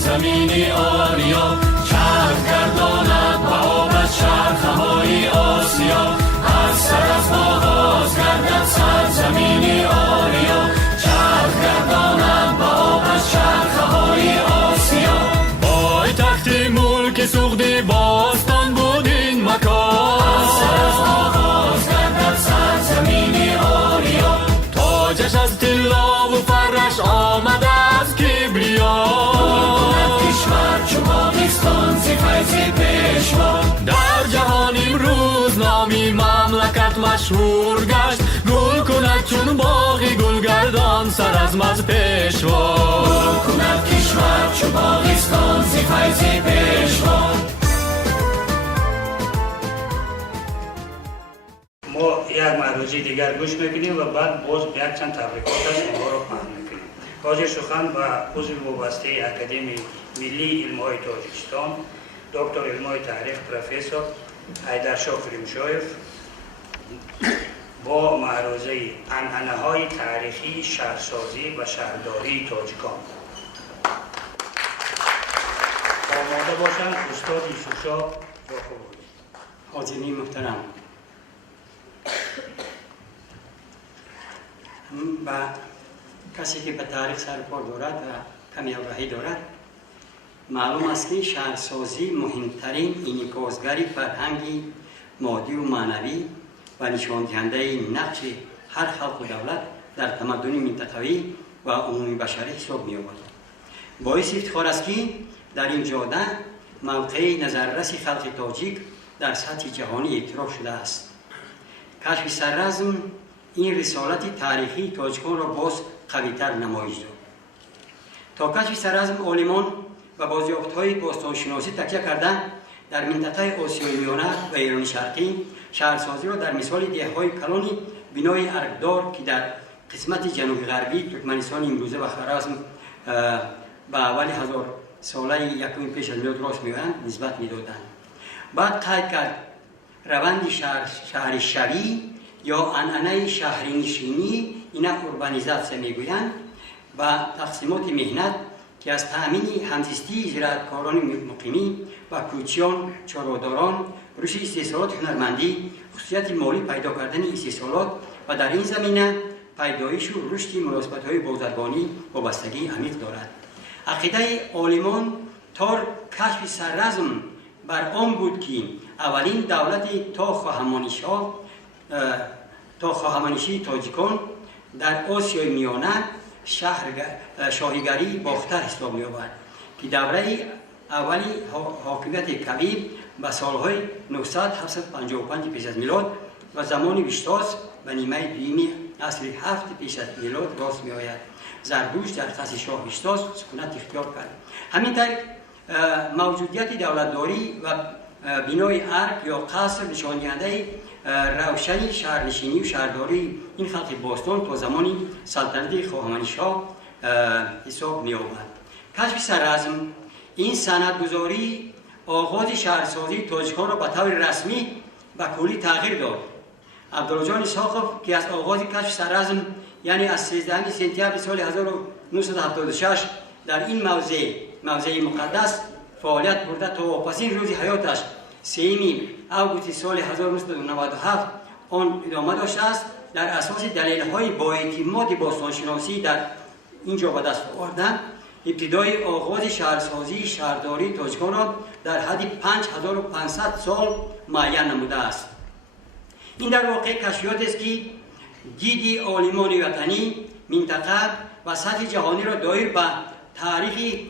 سرزمینی آریا، چرخ گرداند و آب از چرخه‌های آسیا. از سر از ما باز گردد سرزمینی آریا، چرخ گرداند و آب از چرخه‌های آسیا. بای تخت ملک سوختی باستان بود این مکان، از سر از ما باز گردد سرزمینی آریا. تاجش از طلا و فرش آمده از کبریا، کشور چو باغستان ز فیض پیشوا. در جهان امروز نامی مملکت مشهور گشت، گل کند چون باغ گلگردان سرعزم از پیشوا. گل کند کشور چو باغستان ز فیض پیشوا. ما یک معروضی دیگر گوش میکنیم و بعد باز یک چند تبریکات از ما رو پهن میکنیم. حاضر سخن و عضو وابسته اکادمی ملی علم‌های تاجیکستان دکتر علم‌های تاریخ پروفسور حیدرشاه کریمشاєв با معروضه عنعنه‌های تاریخی شهرسازی و شهرداری تاجیکان. آماده باشند استاد یوسف‌شاه یعقوبی. حاضرین محترم، و کسی که به تاریخ سرکار دارد و کمی آگاهی دارد معلوم است که شهرسازی مهمترین انعکاسگر فرهنگی مادی و معنوی و نشان دهنده نقش هر خلق و دولت در تمدن منطقوی و عمومی بشری حساب می‌یابد. باعث افتخار است که در این جاده موقع نظررس خلق تاجیک در سطح جهانی اعتراف شده است. کشف سررزم این رسالت تاریخی تاجیکان را باز قوی‌تر نمایش داد. تا کشف سررزم عالمان و بازیافت‌های باستانشناسی تکیه کردند در منطقه آسیای میانه و ایران شرقی شهرسازی را در مثال دیه‌های کلان بنای ارگدار که در قسمت جنوب غربی ترکمنستان امروزه و خوارزم به اول هزار ساله یکم پیش از میلاد راست می‌آیند نسبت می‌دادند. بعد قید کرد روند شهری شوی یا عنعنه شهری نشینی اینا اوربانیزاسیون میگویند و تقسیمات مهنت که از تأمین همزیستی زراعتکاران مقیمی و کوچیان چاره‌داران روش استحصالات هنرمندی خصوصیت مالی پیدا کردن استحصالات و در این زمینه پیدایش و رشد مناسبت‌های بازرگانی وابستگی عمیق دارد. عقیده عالمان تا کشف سررزم بر آن بود که اولین دولت تا خواهمانشی تاجیکان در آسیای میانه شاهیگری باختر حساب می‌یابد که دوره اولی حاکمیت کبیر به سالهای 900-755 پیش از میلاد و زمان وشتاس و نیمه دوم عصر 7 پیش از میلاد راست می‌آید. زرتشت در قصر شاه وشتاس سکونت اختیار کرد. همینطور موجودیت دولتداری و بنای ارگ یا قصر نشان دهنده روشن شهرنشینی و شهرداری این خلق باستان تا زمان سلطنت خواهمانی‌شاه حساب می‌یابد. کشف سررزم این سندگذاری آغاز شهرسازی تاجیکان را به طور رسمی و کلی تغییر داد. عبدالله جان اسحاقوف که از آغاز کشف سررزم یعنی از 13 سپتامبر سال 1976 در این موضع مقدس فعالیت برده تا واپسین روز حیاتش 3 اوگوست سال 1997 آن ادامه داشته است. در اساس دلایل‌های با اعتماد باستانشناسی در اینجا به دست آوردن ابتدای آغاز شهرسازی شهرداری تاجیکان را در حد 5500 سال معین نموده است. این در واقع کشفیات است که دید عالمان وطنی منطقه و سطح جهانی را دایر به تاریخ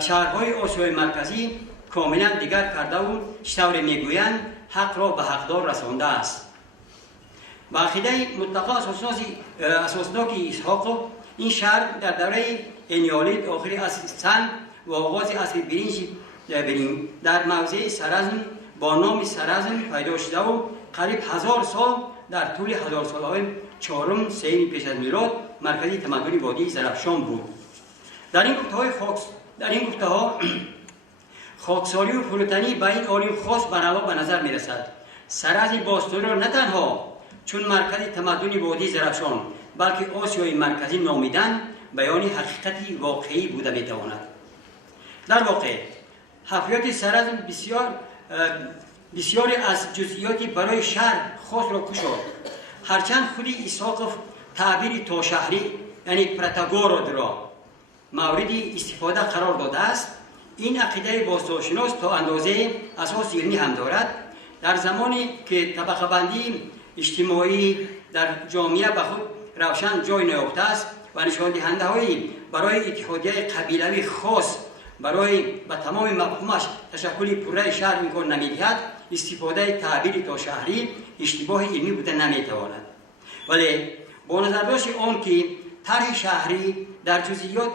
شهرهای آسیای مرکزی کاملا دیگر کرده و چطور میگویند حق را به حقدار رسانده است. با عقیده مطلقه اساسناک اسحاقوف این شهر در دوره انیالیت آخر عصر سن و آغاز عصر برنج در موضع سررزم با نام سررزم پیدا شده و قریب 1000 سال در طول 1000 سالهای چهارم سوم پیش از میلاد مرکزی تمدن وادی زرافشان بود. در این گفته‌ها خاکساری و فروتنی به این عالم خاص برعلاوه به نظر می‌رسد. سررزم باستانی را نه تنها چون مرکز تمدن وادی زرافشان بلکه آسیای مرکزی نامیدن بیان حقیقتی واقعی بوده می‌تواند. در واقع حفریات سرزم بسیاری از جزئیاتی برای شهر خود را کشاد. هرچند خودی ایساقوف تعبیر تا شهری یعنی پرتاگورود را مورد استفاده قرار داده است. این عقیده باستانشناس تا اندازه اساس علمی هم دارد. در زمانی که طبقه بندی اجتماعی در جامعه به خود روشن جای نیافته است و نشان دهنده هایی برای اتحادیه قبیلوی خاص برای به تمام مفهومش تشکل پوره شهر امکان نمیدهد، استفاده تعبیر تا شهری اشتباه علمی بوده نمیتواند. ولی با نظر داشت آن که طرح شهری در جزئیات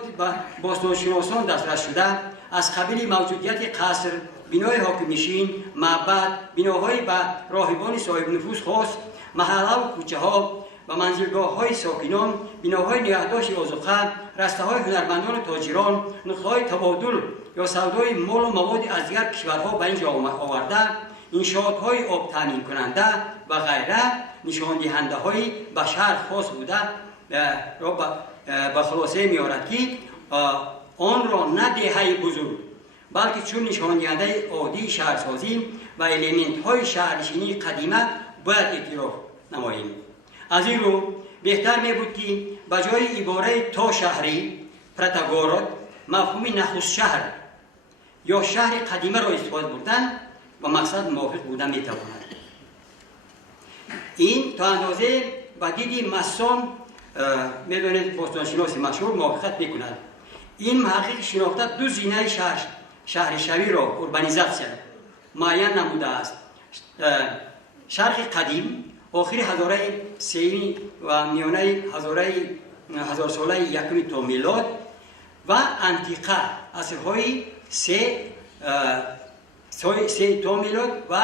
باستانشناسان دسترس شده از قبیل موجودیت قصر، بنای حاکم نشین، معبد، بناهای به راهبان صاحب نفوذ خاص، محله و کوچه ها و منزلگاه های ساکنان، بناهای نگهداشت آذوقه، رسته های هنرمندان و تاجران، نقطه های تبادل یا سودای مال و مواد از دیگر کشورها به اینجا آورده، انشاءات های آب تامین کننده و غیره نشان دهنده های به شهر خاص بوده را به خلاصه میارد که آن را نه دهه بزرگ بلکه چون نشان دهنده عادی شهرسازی و الیمنت های شهرنشینی قدیمه باید اعتراف نماییم. از این رو بهتر می بود که به جای عباره تا شهری پرتاگورود مفهوم نخست شهر یا شهر قدیمه را استفاده بردن و مقصد موافق بودن می تواند. این تا اندازه با دید مسان میدونید باستانشناس مشهور موافقت میکند. این محقق شناخته دو زینه شهر شوی را اوربانیزاسیون معین نموده است. شرق قدیم آخر هزاره سیمی و میانه هزار ساله یکم تا میلاد و انتیقه عصرهای سه تا میلاد و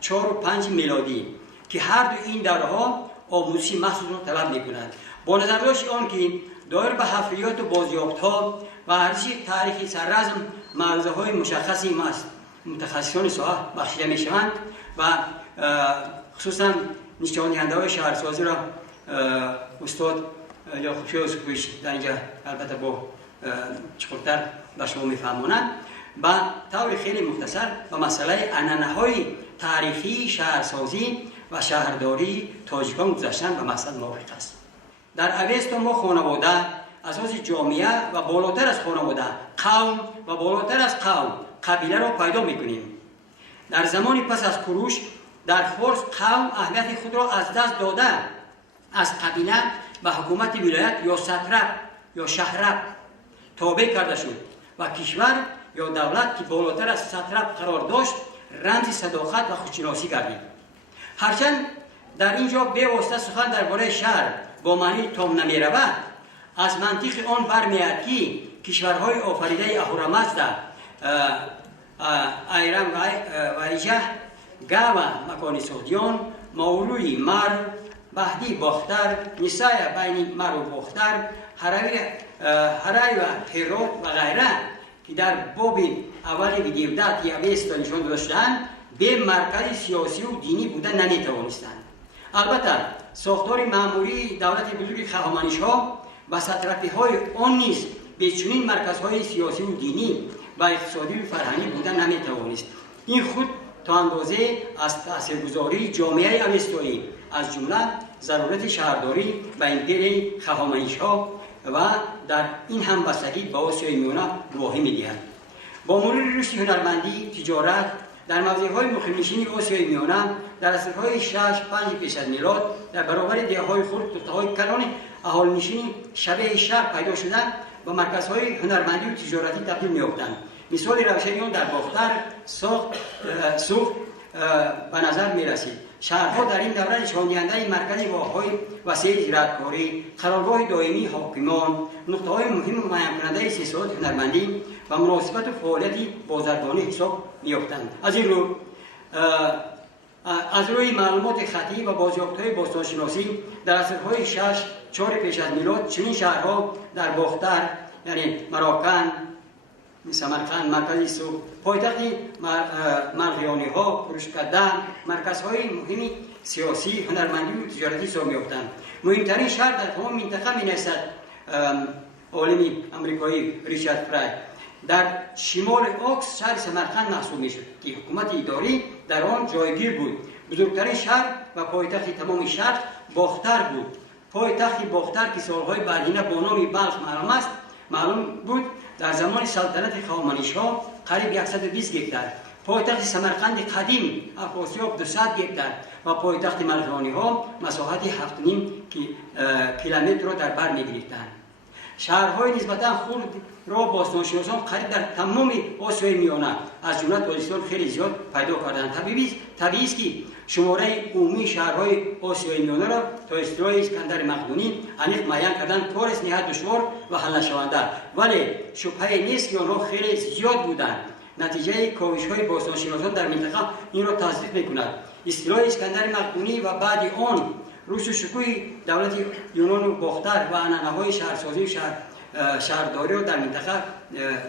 4 و 5 میلادی که هر دو این دورها آموزشی مخصوص را طلب میکنند. با نظر داشت آن که دایر به حفریات و بازیافت‌ها و ارزش تاریخی سررسم معرضه های مشخصی متخصصان ساحه بخشیده میشوند و خصوصا نشان دهنده های شهرسازی را استاد یا خوشی سکویش در اینجا البته با چخورتر به شما میفهمونند. با طور خیلی مختصر به مسئله عنعنه‌های تاریخی شهرسازی و شهرداری تاجیکان گذاشتن به مقصد موافق است. در اوست ما خانواده اساس جامعه و بالاتر از خانواده قوم و بالاتر از قوم قبیله را پیدا میکنیم. در زمانی پس از کوروش در فارس قوم اهمیت خود را از دست داده از قبیله به حکومت ولایت یا سطرب یا شهرب تابع کرده شد و کشور یا دولت که بالاتر از سطرب قرار داشت رمز صداقت و خودشناسی گردید. هرچند در اینجا به واسطه سخن درباره شهر با معنی تام نمی رود، از منطق آن برمیاد که کشورهای آفریده اهورامزدا، ایران و ایجه، گاوا مکانی سودیان، ماوروی مر، بهدی باختر، نسای بین مر و باختر، هرای و هرات و غیره که در باب اول ویدیودت یا اوست نشان داشتند به مرکز سیاسی و دینی بودن نمیتوانستند. البته ساختار معمولی دولت بزرگ خهامنشی‌ها و سطرفی های آن نیز به چنین مرکزهای سیاسی و دینی و اقتصادی و فرهنگی بودن نمیتوانست. این خود تا اندازه از تاثیرگذاری جامعه اوستایی از جمله ضرورت شهرداری و امپری خهامنشی‌ها و در این همبستگی با آسیای میانه گواهی می‌دهد. با مرور رشد هنرمندی، تجارت در موضع‌های مخیم‌نشین آسیای میانه در عصرهای 6-5 پیش از میلاد در برابر دهه‌های خرد نقطه‌های کلان اهالینشین شبه شهر پیدا شدند و مرکزهای هنرمندی و تجارتی تبدیل می‌یافتند. مثال روشنی آن در باختر سوخت به نظر می‌رسید. شهرها در این دوره نشان دهنده مرکز واحدهای وسیع زراعتکاری، قرارگاه دائمی حاکمان، نقطه‌های مهم و معین کننده سیاست هنرمندی و مناسبت و فعالیت بازرگانی حساب می‌یافتند. از این رو از روی معلومات خطی و بازیافت‌های باستانشناسی در عصرهای 6-4 پیش از میلاد چنین شهرها در باختر یعنی مراکن، سمرقند، مرکز سوق، پایتخت مرغیانی‌ها، فروشکده، مرکزهای مهم سیاسی، هنرمندی و تجارتی حساب می‌یافتند. مهمترین شهر در تمام منطقه می‌نشد عالم امریکایی ریچارد فرای در شمال اوکس شهر سمرقند محسوب میشد که حکومت اداری در آن جایگیر بود. بزرگترین شهر و پایتخت تمام شهر باختر بود. پایتخت باختر که سالهای برهنه با نام بلخ معلوم بود، در زمان سلطنت هخامنشی‌ها قریب 120 گکتار. پایتخت سمرقند قدیم افراسیاب 200 گکتار و پایتخت ملخانی‌ها مساحت 7.5 کیلومتر را در بر می‌گرفتند. شهرهای نسبتاً خرد را باستانشناسان قریب در تمام آسیای میانه از جمله تاجیکستان خیلی زیاد پیدا کردند. طبیعی است که شماره عمومی شهرهای آسیای میانه را تا اصطلاح اسکندر مقدونی عمیق معین کردن کار است نهایت دشوار و حل نشونده، ولی شبهه نیست که آنها خیلی زیاد بودند. نتیجه کاوش‌های باستانشناسان در منطقه این را تصدیق می‌کند. اصطلاح اسکندر مقدونی و بعد آن رشد و شکوه دولت یونان و باختر و عنعنه‌های شهرسازی و شهرداری را در منطقه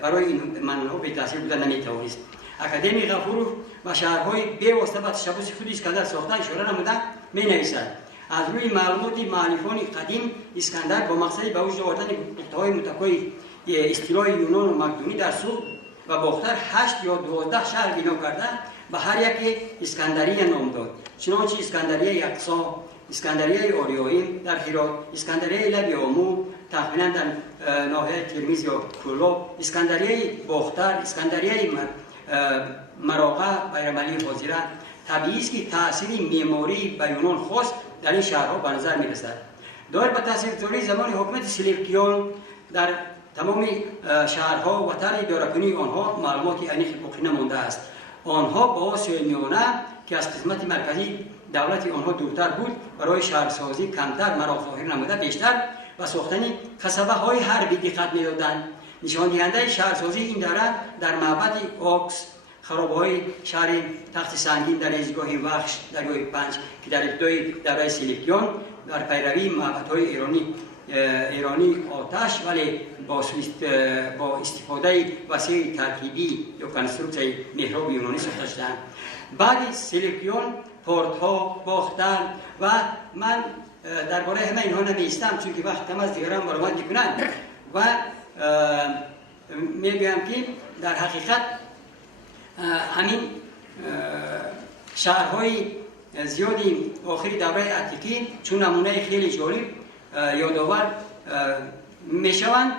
برای این منها به تاثیر بودن نمی‌توانست. اکادمی غفور و شهرهای بی‌واسطه به تشبث خود اسکندر ساخته اشاره نموده می‌نویسد. از روی معلومات مؤلفان قدیم اسکندر با مقصد به وجود آوردن نقطه‌های متکای اصطلاح یونان و مقدونی در سوق و باختر 8 یا 12 شهر بنا کرده به هر یک اسکندریه نام داد. چنانچه اسکندریه یقسا، اسکندریه آریایی در هرات، اسکندریه لب آمو تقریباً در ناحیه ترمیز یا کلاب، اسکندریه باختر، اسکندریه مراغه بیرملی حاضره. طبیعی است که تأثیر معماری به یونان خاص در این شهرها به نظر می‌رسد. دایر به تاثیرگذاری زمان حکومت سلوکیان در تمام شهرها و طرح اداره‌کنی آنها معلوماتی عمیق باقی نمانده است. آنها با آسیای میانه که از قسمت مرکزی دولت آنها دورتر بود برای شهرسازی کمتر مراغ ظاهر نموده بیشتر و ساختن قصبه‌های حربی دقت می‌دادند. نشان دهنده شهرسازی این دوره در معبد اوکس، خرابه‌های شهر تخت سنگین در ایستگاه وخش دریای پنج که در ابتدای دوره سلوکیان در پیروی معبدهای ایرانی آتش ولی با استفاده وسیله ترکیبی یا کنسترکسیون محراب یونانی ساخته شدند. بعد سلوکیان، پارت‌ها، باختر و من درباره همه اینها نمی‌ایستم چون که وقت کم از دیگران برآمد می‌کنند و می‌گویم که در حقیقت همین شهرهای زیادی آخری دوره اتیکی چون نمونه خیلی جالب یادآور میشوند.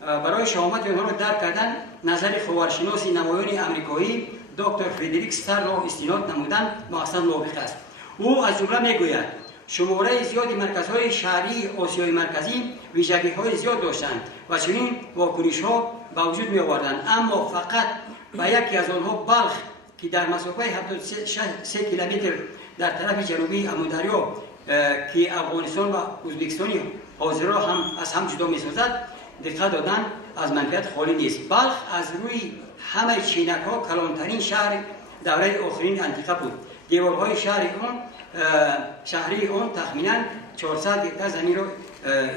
برای شهامت آنها را درک کردن نظر خاورشناس نمایان آمریکایی دکتر فردریک ستر را استناد نمودن مقصد موافق است. او از جمله میگوید شماره زیادی مرکزهای شهری آسیای مرکزی ویژگی‌های زیاد داشتند و چنین واکنش‌ها به وجود می‌آوردند، اما فقط به یکی از آنها بلخ که در مسافه 73 کیلومتر در طرف جنوبی امودریا که افغانستان و ازبکستان حاضرها هم از هم جدا می‌سازد دقت دادن از منفعت خالی نیست. بلخ از روی همه چینک‌ها کلانترین شهر دوره آخرین انتیقه بود. دیوارهای شهری آن تخمینا 400 گکتار زمین را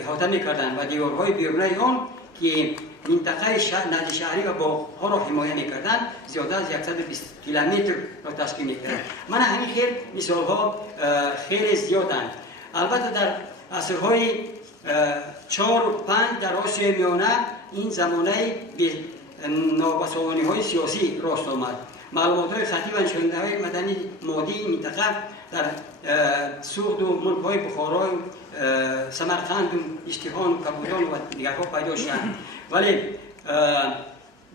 احاطه می‌کردند و دیوارهای بیرونی آن که منطقه نزد شهری و باغ‌ها را حمایت می‌کردند زیاده از 120 کیلومتر را تشکیل می‌کردند. من همین خیلی مثال‌ها خیلی زیادند. البته در عصرهای 4 و 5 در آسیای میانه این زمانه به نابسامانی‌های سیاسی راست آمد. معلومات‌های خطی و نشانه‌های مدنی مادی منطقه در سوخت و ملک‌های بخارا، سمرقند و اصفهان و کابودان و دیگرها پیدا شدند. ولی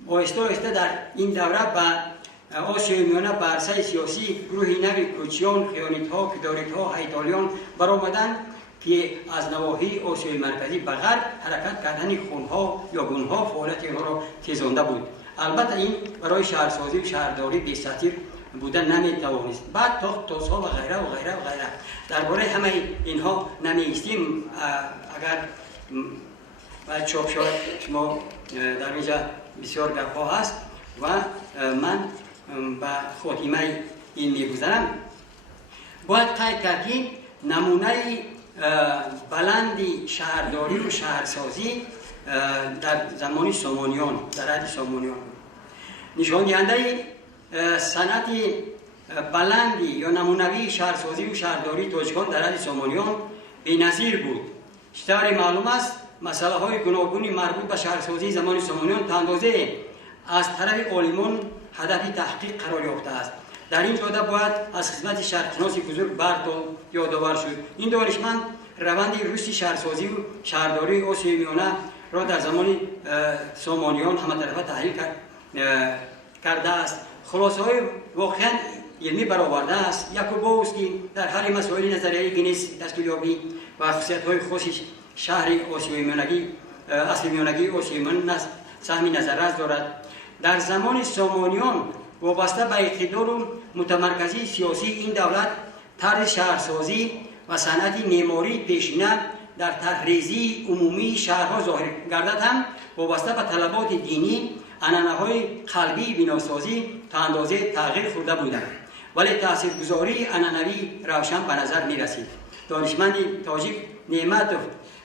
آهسته در این دوره به آسیای میانه به عرصه سیاسی گروهی نوی کوچیان، خیانت‌ها، کداریت‌ها، ایتالیان برآمدند که از نواحی آسیای مرکزی به غرب حرکت کردن خونها یا گونها فعالیت آنها را تیزانده بود. البته این برای شهرسازی و شهرداری بی‌سطیر بودن نمی‌توانست. بعد تاخت‌ها و غیره و غیره و غیره. درباره همه اینها نمی‌ایستیم. اگر بعد چاپ شد شما در اینجا بسیار گپ‌ها هست و من به خاتمه این می‌گذارم. باید قید کرد که نمونه بلندی شهرداری و شهرسازی در زمان سامانیان در عهد سامانیان نشان دهنده صنعت بلندی یا نمونوی شهرسازی و شهرداری تاجیکان در عهد سامانیان بی‌نظیر بود. چطور معلوم است مسائل های گوناگونی مربوط به شهرسازی زمان سامانیان تا اندازه از طرف عالمان هدف تحقیق قرار یافته است. در این جاده باید از خدمت شهرشناس بزرگ برتو یادآور شد. این دانشمند روند رشد شهرسازی و شهرداری آسیای میانه را در زمان سامانیان همه‌طرفه تحلیل کرده است. خلاصه های واقعا علمی برآورده است. یک باز که در حل مسائل نظریه‌ای گینس دستیابی و خصوصیت‌های خاص شهر آسیای میانگی آسیای میانه سهم نظر دارد. در زمان سامانیان وابسته به اقتدار و متمرکزی سیاسی این دولت طرز شهرسازی و صنعت معماری پیشینه در طرح‌ریزی عمومی شهرها ظاهر گردد هم وابسته به طلبات دینی عنعنه‌های قلبی بناسازی تا اندازه تغییر خورده بودند، ولی تاثیرگذاری عنعنوی روشن به نظر می رسید. دانشمند تاجیک نعمت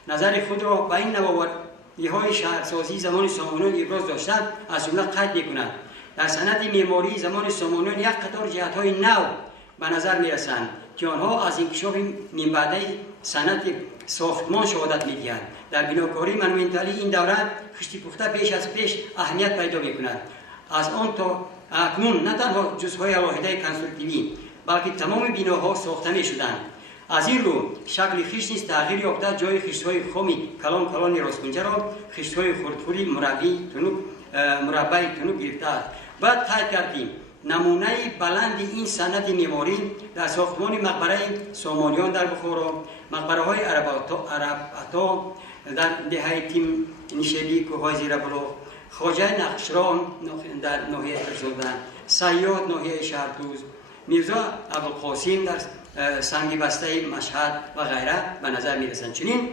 نظر خود را به این نوآوری‌های شهرسازی زمان سامانیان ابراز داشتند از جمله قید می‌کند. در صنعت معماری زمان سامانیان یک قطار جهت‌های نو به نظر می‌رسند که آنها از انکشاف منبعده صنعت ساختمان شهادت می‌دهند. در بناکاری مانومنتالی این دوره خشتی پخته بیش از پیش اهمیت پیدا می‌کند. از آن تا اکنون نه تنها جزءهای علاهده کنسترکتیوی بلکه تمام بناها ساخته می‌شدند. از این رو شکل خشت نیز تغییر یافته، جای خشت‌های خامی کلان راستگونجه را خشت‌های خردخوری مربع تنوع گرفته است. بعد قید کردیم نمونه بلند این صنعت معماری در ساختمان مقبره سامانیان در بخارا، مقبره‌های عرب عطا در دهه تیم نیشابی کوههای زیر بلوغ، خواجه نقشران در ناحیه فرزادن، صیاد ناحیه شهرتوز، میرزا ابوالقاسم در سنگ بسته مشهد و غیره به نظر میرسند. چنین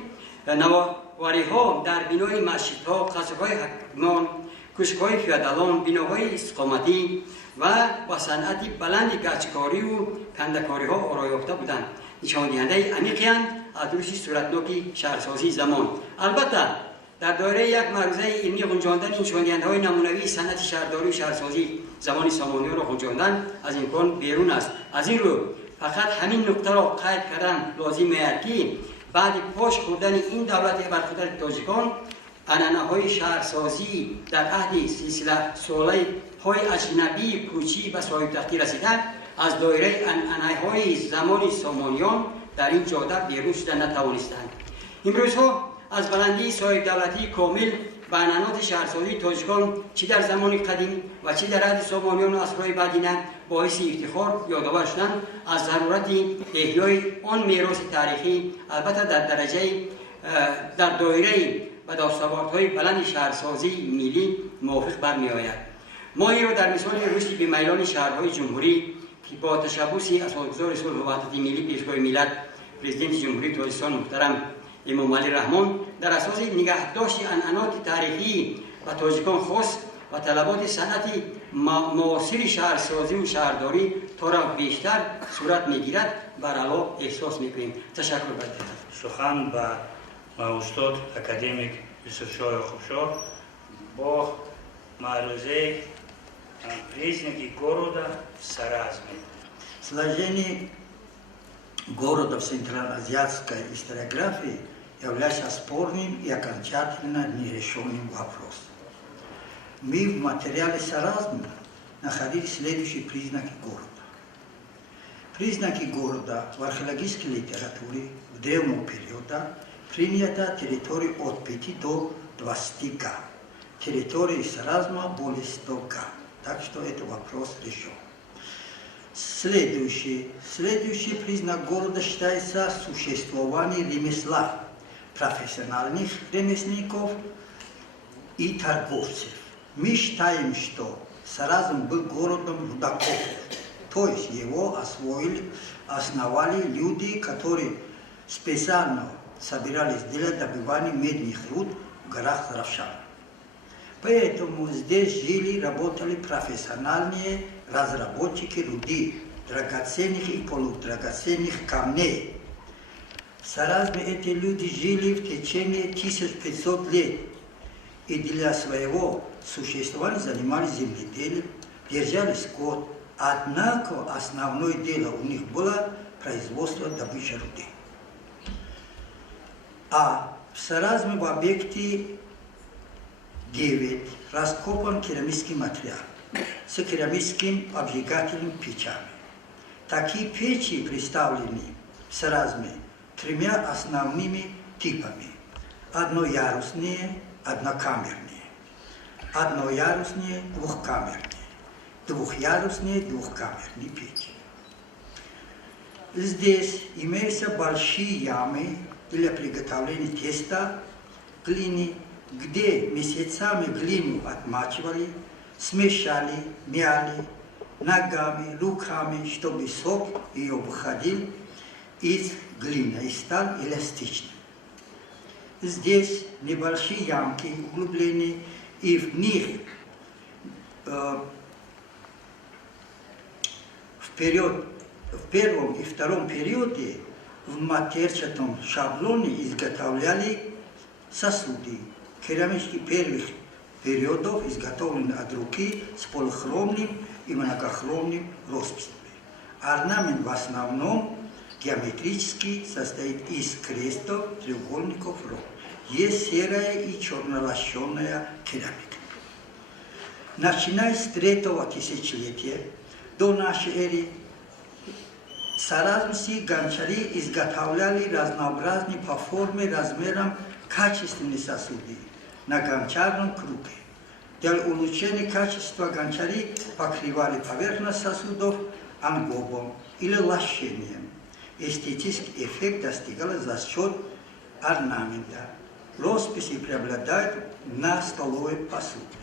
نوآوری‌ها در بنای مسجدها، قصرهای حکیمان، کوشک‌های فیودالان، بناهای استقامتی و صنعت بلند گچکاری و کنده‌کاری‌ها آرای یافته بودند. نشان دهنده عمیقی‌اند از رشد صورتناک شهرسازی زمان. البته در دایره یک معروضه علمی گنجاندن این نشان‌دهنده‌های نمونوی صنعت شهرداری و شهرسازی زمان سامانیان را گنجاندن از امکان بیرون است. از این رو فقط همین نکته را قید کردن لازم است که بعد پاش خوردن این دولت برخودر تاجیکان عنعنه‌های شهرسازی در عهد سلسله ساله‌های اجنبی کوچی و صاحب تختی رسیده از دایره عنعنه‌های زمان سامانیان در این جاده بیرون شدن نتوانستند. امروزها از بلندی صاحب دولتی کامل به عنعنات شهرسازی تاجیکان چه در زمان قدیم و چه در عهد سامانیان و عصرهای بعدینه باعث افتخار یادآور شدند از ضرورت احیای آن میراث تاریخی، البته در دایره و دستاوردهای بلند شهرسازی ملی موافق برمی‌آید. ما این را در مثال رشد به میلان شهرهای جمهوری که با تشبث اثرگذار صلح و وحدت ملی پیشگاه ملت پرزیدنت جمهوری تاجیکستان محترم امام علی رحمان در اساس نگهداشت عنعنات تاریخی و تاجیکان خاص و طلبات صنعت معاصر شهرسازی و شهرداری تا را بیشتر صورت می‌گیرد بر علا احساس می‌کنیم. تشکر بدید. سخن به استاد اکادمیک یوسف شاه خوبشار با معروضه признаки города Саразме. Сложение города в центральноазиатской историографии является спорным и окончательно нерешенным вопросом. Мы в материале Саразма находили следующие признаки города. Признаки города в археологической литературе в древнего периода принята территория от 5 до 20 га. Территория Саразма более 100 га. Так что это вопрос решен. Следующий признак города считается существование ремесла, профессиональных ремесленников и торговцев. Мы считаем, что Саразм был городом рудокопов, то есть его основали люди, которые специально собирались для добывания медных руд в горах Равшан. Поэтому здесь жили, работали профессиональные разработчики руды, драгоценных и полудрагоценных камней. В Саразме эти люди жили в течение 1500 лет и для своего существования занимались земледелием, держали скот. Однако основное дело у них было производство добычи руды. А в Саразме в объекте 9 раскопан керамический материал с керамическим обжигательными печами. Такие печи представлены в Саразме 3 основными типами. Одноярусные, однокамерные, одноярусные, двухкамерные, двухярусные, двухкамерные печи. Здесь имеются большие ямы для приготовления теста, глины, где месяцами глину отмачивали, смешали, мяли ногами, руками, чтобы сок ее выходил из глины и стал эластичным. Здесь небольшие ямки, углубления, и в них в первом и втором периоде в матерчатом шаблоне изготовляли сосуды. Керамические первых периодов изготовлены от руки с полухромным и многохромным росписями. Орнамент в основном геометрический, состоит из крестов, треугольников, рог. Есть серая и чернолощенная керамика. Начиная с 3-го тысячелетия до нашей эры саразмские гончари изготовляли разнообразные по форме, размерам качественные сосуды на гончарном круге. Для улучшения качества гончари покрывали поверхность сосудов ангобом или лощением. Эстетический эффект достигался за счет орнамента. Росписи преобладают на столовой посуде.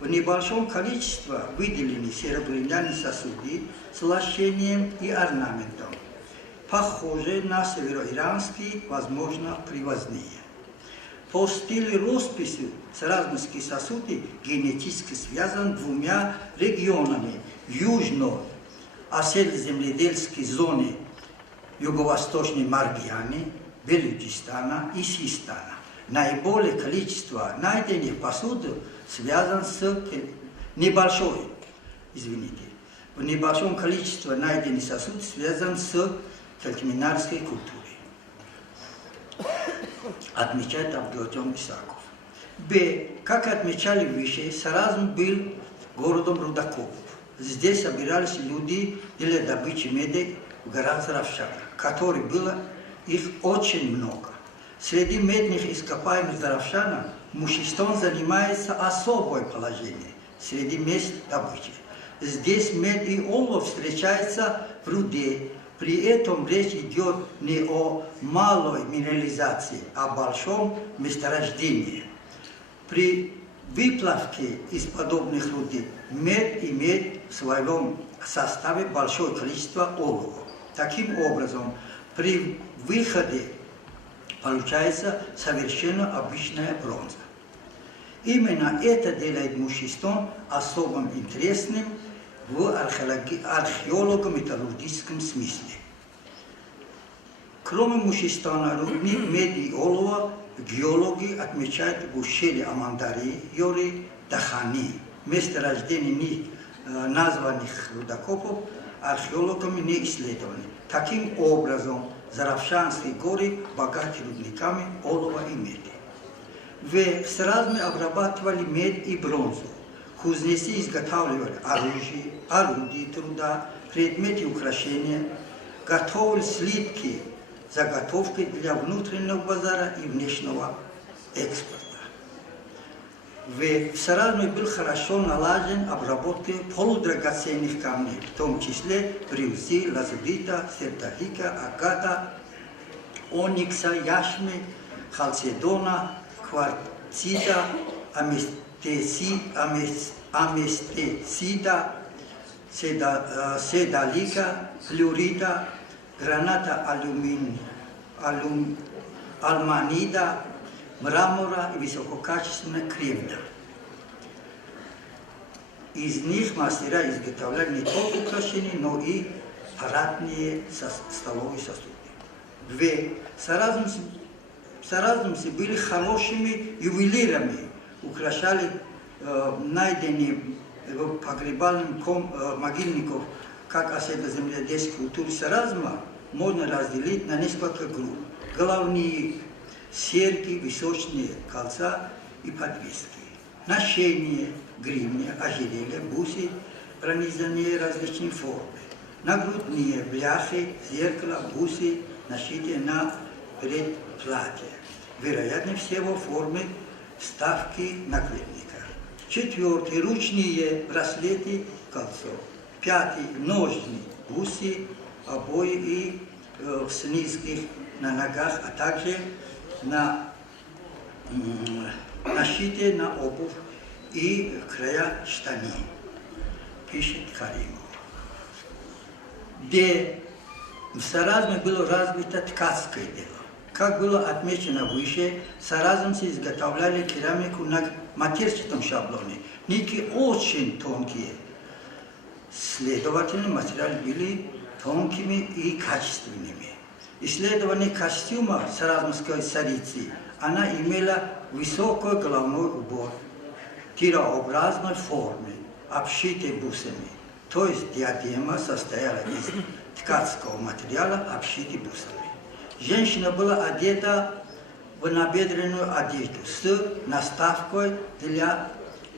В небольшом количестве выделены серебряные сосуды с лощением и орнаментом, похожие на североиранские, возможно, привозные. По стилю росписи саразмские сосуды генетически связаны двумя регионами южно-земледельской зоны юго-восточной Маргианы, Белуджистана и Систана. Наиболее количество найденных посуды связано с небольшом количестве найденных сосудов связан с кельтминарской культурой, отмечает Абдул-Джон Исаков. Б. Как отмечали выше, Саразм был городом рудокопов. Здесь собирались люди для добычи меди в горах Заравшана, которых было их очень много. Среди медных ископаемых Заравшана Мушистон занимается особое положение среди мест добычи. Здесь медь и олово встречаются в руде. При этом речь идет не о малой минерализации, а о большом месторождении. При выплавке из подобных руд медь имеет в своем составе большое количество олова. Таким образом, при выходе получается совершенно обычная бронза. Именно это делает Мушистон особым интересным в археолого-металлургическом смысле. Кроме Мушистона, рудник меди и олова геологи отмечают в ущелье Амандари, Йори, Дахани. Месторождение названных рудокопов археологами не исследованы. Таким образом, Заравшанские горы богаты рудниками олова и меди. В Саразме обрабатывали медь и бронзу. Кузнецы изготавливали оружие, орудия труда, предметы украшения, готовили слитки, заготовки для внутреннего базара и внешнего экспорта. В Саразме был хорошо налажен обработка полудрагоценных камней, в том числе брюзы, лазурита, сердолика, агата, оникса, яшмы, халцедона, кварцита, аместесида, седалика, флюорита, граната алманида, мрамора и высококачественного кремня. Из них мастера изготовляли не только украшения, но и парадные столовые сосуды. Саразмцы были хорошими ювелирами, украшали найденные в погребальном могильников, как оседло-земледельской культуры Саразма, можно разделить на несколько групп. Головные серьги, височные кольца и подвески. ношение гривни, ожерелья, бусы, пронизанные различными формами, нагрудные бляхи, зеркала, бусы, нашитые на предплатье. Вероятнее всего формы вставки накладника. Четвертый, ручные браслеты, кольцо. Пятый, ножны, бусы, обои и снизких на ногах, а также нашитые на обувь и края штаны, пишет Каримов. Где в Саразме было развито ткацкое дело. Как было отмечено выше, саразмцы изготовляли керамику на матерчатом шаблоне. Нити очень тонкие. Следовательно, материалы были тонкими и качественными. Исследование костюма саразмской царицы, она имела высокий головной убор, тирообразной формы, обшитый бусами. То есть диадема состояла из ткацкого материала, обшитый бусами. Женщина была одета в набедренную одежду с наставкой для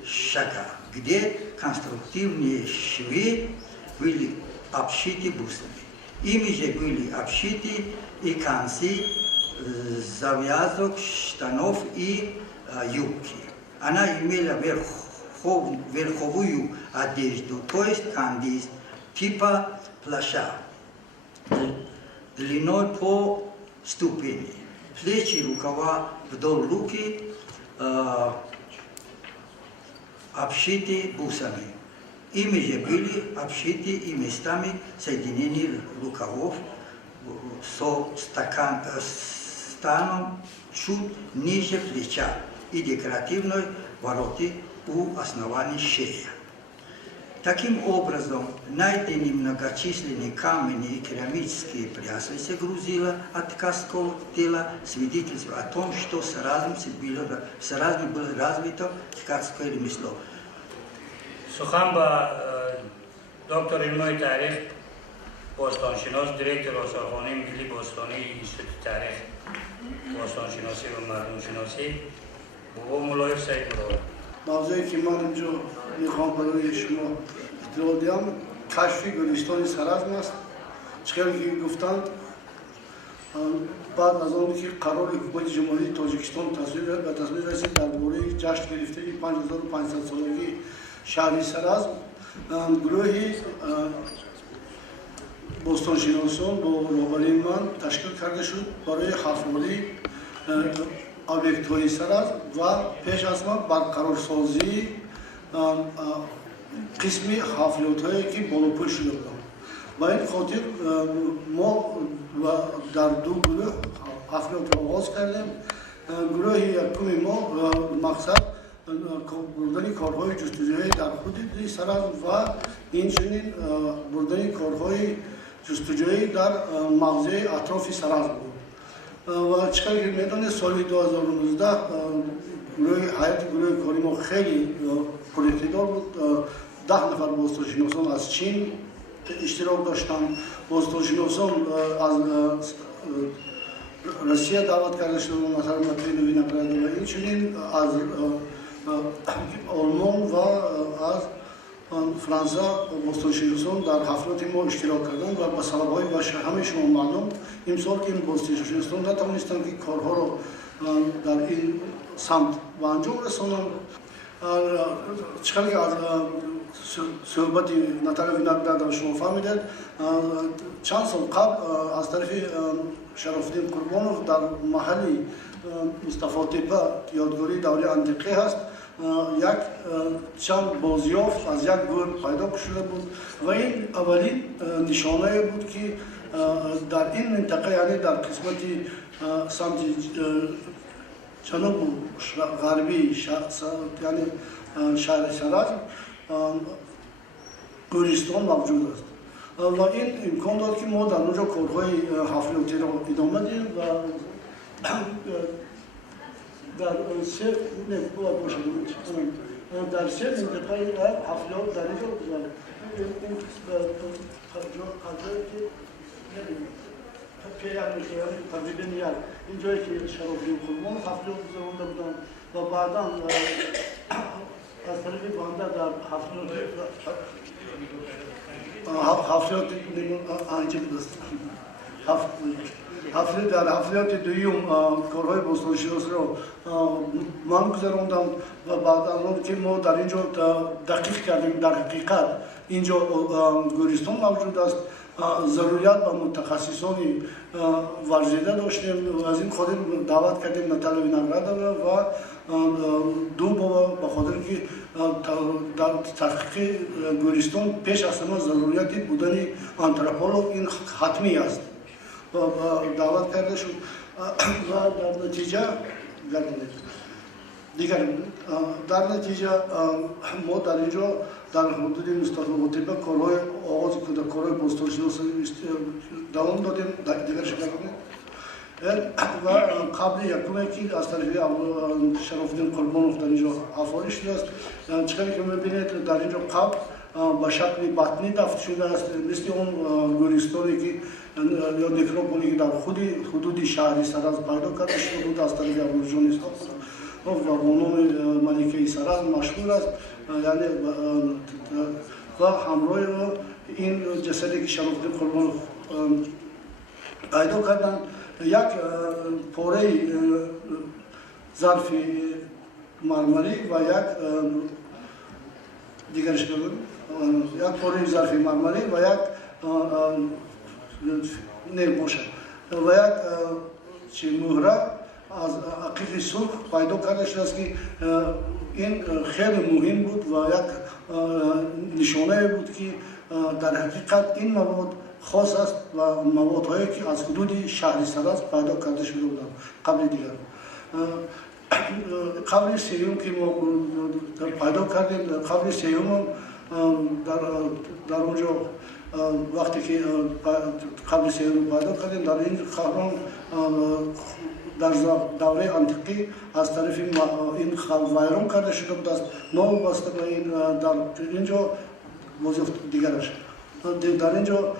шага, где конструктивные швы были обшиты бусами. Ими же были обшиты и концы завязок, штанов и юбки. Она имела верховую одежду, то есть кандис, типа плаща, длиной по ступени. Плечи, рукава вдоль руки обшиты бусами. Ими же были обшиты и местами соединения рукавов со станом чуть ниже плеча и декоративной вороты у основания шеи. Таким образом, найденные многочисленные каменные и керамические прясы грузила от ткацкого дела свидетельство о том, что в Саразме было развито ткацкое ремесло. سخن با دکتر علمای تاریخ باستانشناس دایرکتور آثارخانه ملی باستانی اینستیتوت تاریخ باستانشناسی و مردمشناسی بابا مولای سعید مراد. موضوعی که من اینجا میخوام برای شما اطلاع دهم کشف گلستان سرزم است. چطور که گفتند بعد از آن که قرار حکومت جمهوری تاجیکستان به تصمیم رسید درباره جشن گرفتگی 5500 سالگی شهر سرزم گروهی باستانشناسان با رهبری من تشکیل کرده شد برای حفره‌ای объект های سرزم و پیش از ما برقرارسازی قسمی حفلات هایی که بالاپوش شده بودند. با این خاطر ما در دو گروه حفلات را آغاز کردیم. گروه یکم ما مقصد بردن کارهای جستجویی در خود سرزم و اینچنین بردن کارهای جستجویی در مغزه اطراف سرزم بود. و چقدر که میدانید سال 2019 حیات گروه کاری ما خیلی پراقتدار بود. 10 نفر باستانشناسان از چین اشتراک داشتند. باستانشناسان از روسیه دعوت کرده شدند، مثلا متری نوینگراد و اینچنین از آلمان و از فرانسه باستانشناسان در حفلات ما اشتراک کردند و به سبب‌های همه شما معلوم امسال که این باستانشناسان نتوانستند که کارها را در این سمت و انجام رسانند. چقدر که از صحبت ناتالی وینگراد شما فهمیدید، چند سال قبل از طرف شرف‌الدین قربانوف در محل مصطفی تپه یادگاری دوره انتیقی هست، یک چند بازیافت از یک گور پیدا شده بود و این اولین نشانه بود که در این منطقه، یعنی در قسمت سمت جنوب غربی یعنی شهر سرزم گورستان موجود است و این امکان داد که ما در اونجا کارهای حفلاتی را ادامه دهیم و در سه منطقه حفلات در اینجا بزنیم. تقریبا اینجایی که شرف‌الدین قربانوف حفلات گذرانده بودند و بعدا از طرف بنده در 70 انجام دست در هفته‌یات دوم کارهای بوستانشناسی رو من گذراندم و بعد از اون که ما در اینجا تحقیق کردیم در حقیقت اینجا گورستان موجود است ضروریت به متخصصان ورزیده داشتیم و از این خاطر دعوت کردیم ناتالیا وینоградова و دو بابا به خاطر که در تحقیق گورستان پیش از همه ضروریت بودن آنتروپولوگ این حتمی است و دعوت کرده شد و در نتیجه دیگر در نتیجه ما در اینجا در حدود مستقیم کارهای آغاز کردن کارهای بوستانشناسی دوام دادیم دیگر شکل و قبل یکمی که از طرف شراف‌الدین قربانوف در اینجا افعال شده است چقدر که می‌بینید در اینجا قبل به شکل باطنی دفن شده است مثل اون گورستانی که یا نکروپولی که در خود حدود شهر سرز پیدا کرده شده بود از طرف ابوالجون اسحاق و بانوم ملکه سرز مشهور است یعنی و همراه این جسدی که شراف‌الدین قربانوف پیدا کردن یک پاره ظرف مرمری و یک دیگرش یک پاره ظرف مرمری و یک نرموشه و یک مهره از عقیق سرخ پیدا کرده شده است که این خیلی مهم بود و یک نشانه بود که در حقیقت این مواد خاص است و موادهایی که از حدود شهر سرز پیدا کرده شده بودند قبل دیگر قبل سیوم که ما پیدا کردیم قبل سیوم در اونجا وقتی که قبل سیوم پیدا کردیم در این خبران در دوره انتیقی از طرف این ویران کرده شده بود است نو بسته به این در اینجا وظیفه دیگرش در اینجا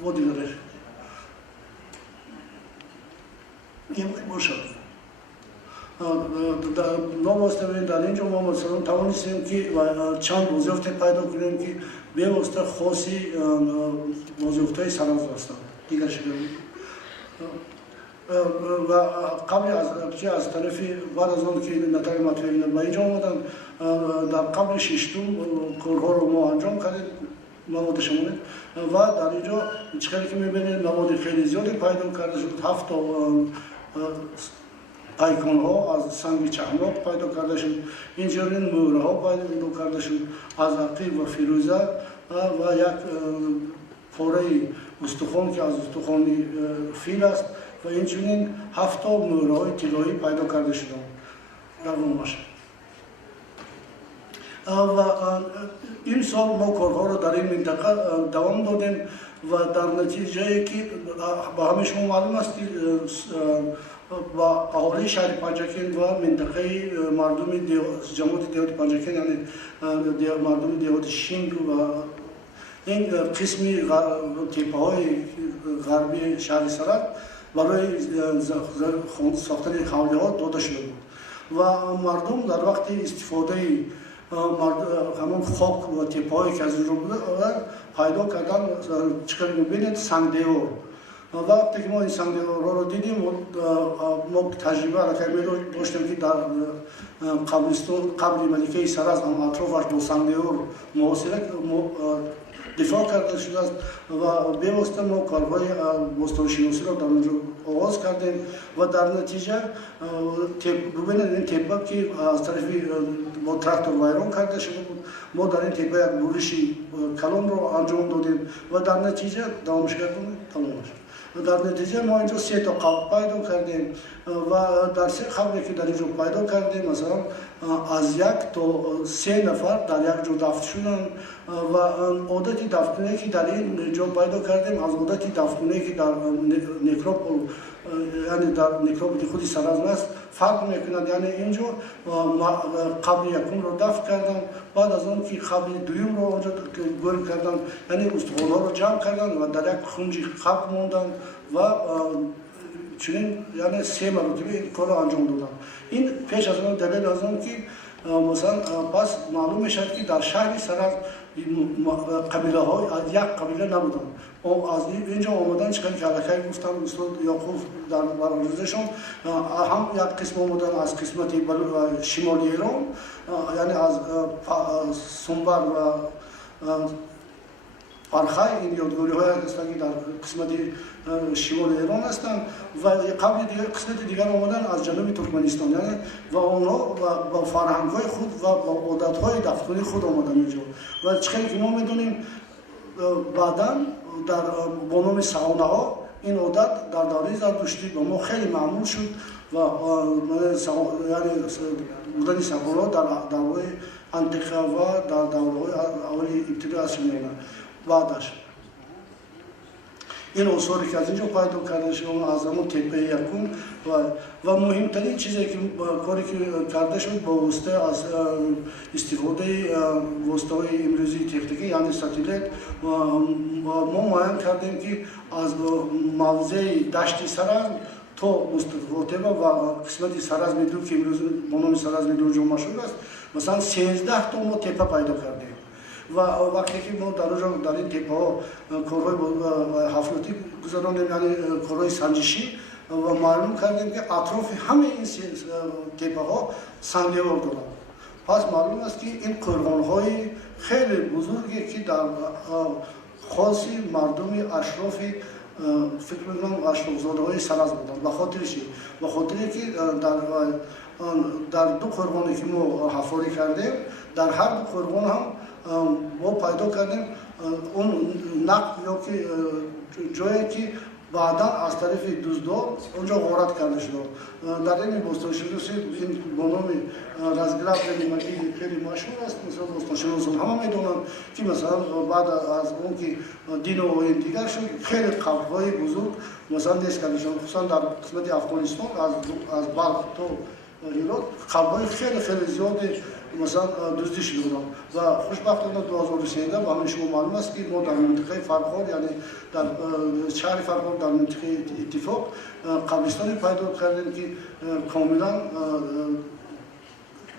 ما دیگرش این باشه نواسته در اینجا ما مثلا توانستیم که چند وظیفه پیدا کنیم که به واسطه خاصی وظیفه‌های سرز هستند دیگر شده و قبل از طرف بعد از آن که نتایج مطلبی به اینجا آمدن در قبل ششم کارها رو ما انجام کردیم مواد شماره و در اینجا چقدر که می‌بینید مواد خیلی زیادی پیدا کرده شد 7 تا پیکان ها از سنگ چهمناک پیدا کرده شد اینجوری مهره ها پیدا کرده شد از عقیق و فیروزه و یک پاره استخوان که از استخوان فیل است و اینچنین 7 تا مهره های طلایی پیدا کرده شدند در اون ماشه و این سال ما کارها رو در این منطقه دوام دادیم و در نتیجه که به همه شما معلوم است که و اهالی شهر پنجکین و منطقه مردم جماعت دیهات پنجکین یعنی مردم دیهات شینگ و این قسمی تیپه های غربی شهر سرد برای ساختن حولیات داده شده بود و مردم در وقت استفاده همون خاک و تیپه هایی که از این رو بوده پیدا کردن چقدر میبینید سنگ دیوار وقتی که ما این سنگ دیوار رو دیدیم ما تجربه را داشتیم که در قبل ملکه سرز اطرافش با سنگ دیوار محاصره دفاع کرده شده است و به واسطه ما کارهای بوستانشناسی را در اونجا آغاز کردیم و در نتیجه ببینید این تپه که از طرف با تراکتور ویران کرده شده بود ما در این تپه یک بورش کلان رو انجام دادیم و در نتیجه دوامش کردیم تمام شد در نتیجه ما اینجا 3 تا قبر پیدا کردیم و در 3 قبری که در اینجا پیدا کردیم مثلا از 1 تا 3 نفر در یک جا دفن شدن و عادتی دفنه که در این جا پیدا کردیم از عادتی دفنه که در نکروپول یعنی در نکروپول خودی سرز است فرق میکند یعنی اینجا قبر یکم رو دفن کردن بعد از اون که قبر دوم رو اونجا گل کردن یعنی استخوان‌ها رو جمع کردن و در یک خونج قبر موندن و چنین یعنی 3 مرتبه این کار رو انجام دادن این پیش از اون دلیل از اون که مثلا پس معلوم میشد که در شهر سرز قبیله های از یک قبیله نبودن. از اینجا آمدن چکن که علاقه گفتم استاد یعقوب در برنامه‌شون هم یک قسم آمدن از قسمت شمالی ایران، یعنی از سنبر و فرخای، این یادگاری های هستند که در قسمت شمال ایران هستند و قبل دیگر قسمت دیگر آمدن از جنوب ترکمنستان، یعنی و اونها با فرهنگ های خود و با عادت های دفنی خود آمدن اینجا و چیزی که ما میدونیم بعدا در با نام سعانه ها این عادت در دوره زرتشتی با ما خیلی معمول شد و یعنی بودن سعانه ها در دوره انتیقه و در دوره های اولی ابتدای عصر میانه. بعدش این آثاری که از اینجا پیدا کرده شد از همون تپه یکم و مهمترین چیزی که کاری که کرده شد با واسطه از استفاده واسطه های امروزی تکنیکی یعنی ساتلیت ما معین کردیم که از موضع دشت سرز تا مستقبل و قسمت سرز میدو که امروز با نام سرز میدو جو مشهور است، مثلا 13 تا ما تپه پیدا کردیم و وقتی که ما در این تپه ها کارهای حفلاتی گذراندیم، یعنی کارهای سنجشی و معلوم کردیم که اطراف همه این تپه ها سنگدیوار دارند. پس معلوم است که این قرغان های خیلی بزرگی که در خاصی مردم اشراف فکر میکنم اشراف زاده های سرز بودند. به خاطری که در دو قرغانی که ما حفاری کردیم در هر دو قرغان هم ما پیدا کردیم اون نقب یا که جایی که بعدا از طرف دزدان اونجا غارت کرده شده. در این باستانشناسی این با نام رزگرف قدیمتی خیلی مشهور است. مثلا باستانشناسان همه میدونن که مثلا بعد از اون که دین و این دیگر شد خیلی قبرهای بزرگ مثلا دست کرده شد، خصوصا در قسمت افغانستان از بلخ تا هرات قبرهای خیلی زیادی مثلا دزدی شده بودن و خوشبختانه 2013 با همین شما معلوم است که ما در منطقه فرخار یعنی در شهر فرخار در منطقه اتفاق قبرستانی پیدا کردیم که کاملا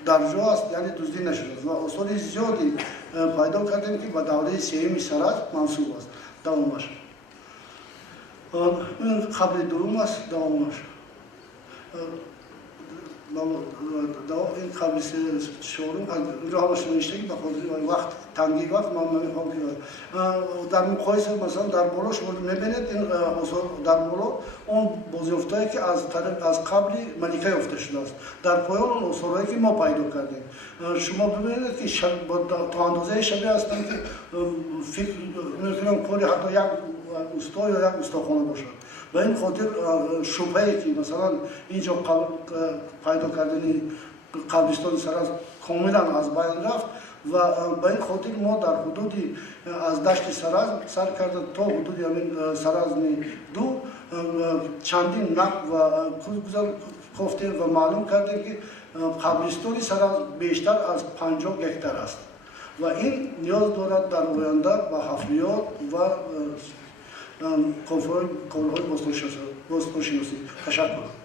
در جا است، یعنی دزدی نشده و آثار زیادی پیدا کردیم که به دوره سیمی سرز منسوب است. دوامش این قبر دوم است. دوامش این قبل شورم اونجا همش نوشته که بخاطر وقت تنگی وقت من نمیخوام که در مقایسه مثلا در بالا شما میبینید این در بالا اون بازیافتهایی که از قبل ملکه یافته شده است، در پایان اون آثارهایی که ما پیدا کردیم شما ببینید که تا اندازه شبیه هستن که فکر میکنم کاری حتی یک استا یا یک استاخانه باشد. به این خاطر شبهه‌ای که مثلا اینجا پیدا کردن قبرستان سرز کاملا از بین رفت و به این خاطر ما در حدودی از دشت سرز سر کرده تا حدودی همین سرز دو چندین نقب و کوز گفتیم و معلوم کردیم که قبرستان سرز بیشتر از 50 هکتار است و این نیاز دارد در آینده به حفریات و کارهای باستانشناسی. تشکر.